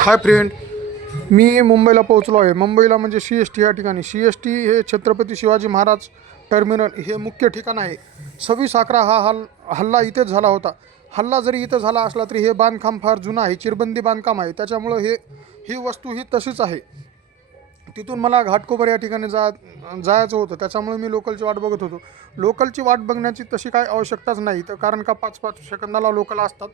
Hi friend मी मुंबईला पोहोचलो आहे. मुंबईला म्हणजे सी एस टी या ठिकाणी. सी एस टी हे छत्रपती शिवाजी महाराज टर्मिनल हे मुख्य ठिकाण आहे. सव्वीस अकरा हा हल हल्ला इथेच झाला होता. हल्ला जरी इथं झाला असला तरी हे बांधकाम फार जुनं आहे. चिरबंदी बांधकाम आहे. त्याच्यामुळं हे ही वस्तू ही तशीच आहे. तिथून मला घाटकोपर या ठिकाणी जा जायचं होतं. त्याच्यामुळे मी लोकलची वाट बघत होतो. लोकलची वाट बघण्याची तशी काय आवश्यकताच नाही. तर कारण का पाच पाच सेकंदाला लोकल असतात.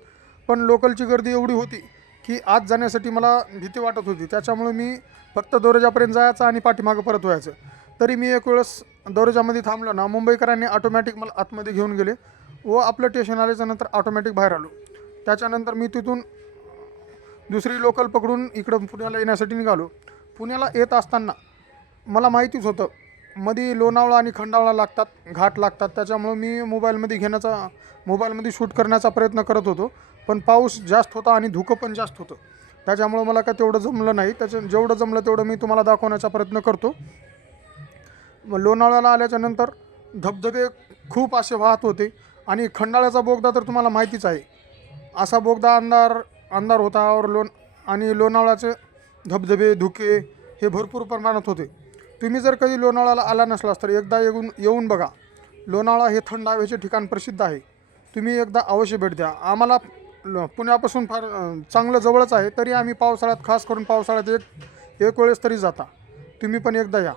पण लोकलची गर्दी एवढी होती. की आत जाण्यासाठी मला भीती वाटत होती. त्याच्यामुळे मी फक्त दोरजापर्यंत जायचं आणि पाठीमागं परत व्हायचं. तरी मी एक वेळेस दोरजामध्ये थांबलो ना मुंबईकरांनी ऑटोमॅटिक मला आतमध्ये घेऊन गेले व आपलं स्टेशन आल्याच्यानंतर ऑटोमॅटिक बाहेर आलो. त्याच्यानंतर मी तिथून दुसरी लोकल पकडून इकडं पुण्याला येण्यासाठी निघालो. पुण्याला येत असताना मला माहितीच होतं मध्ये लोणावळा आणि खंडावळा लागतात घाट लागतात. त्याच्यामुळं मी मोबाईलमध्ये घेण्याचा मोबाईलमध्ये शूट करण्याचा प्रयत्न करत होतो. पण पाऊस जास्त होता आणि धुकं पण जास्त होतं. त्याच्यामुळं मला काय तेवढं जमलं नाही. त्याच्या जेवढं जमलं तेवढं मी तुम्हाला दाखवण्याचा प्रयत्न करतो. मग लोणावळ्याला आल्याच्यानंतर धबधबे खूप असे वाहत होते आणि खंडाळ्याचा बोगदा तर तुम्हाला माहितीच आहे. असा बोगदा अंधार अंधार होता. और लोण आणि लोणावळ्याचे धबधबे धुके हे भरपूर प्रमाणात होते. तुम्ही जर कधी लोणावळ्याला आला नसलास तर एकदा येऊन येऊन बघा. लोणावळा हे थंड हवेचे ठिकाण प्रसिद्ध आहे. तुम्ही एकदा अवश्य भेट द्या. आम्हाला ल- पुण्यापासून फार चांगलं जवळच आहे. तरी आम्ही पावसाळ्यात खास करून पावसाळ्यात एक एक वेळेस तरी जाता. तुम्ही पण एकदा या.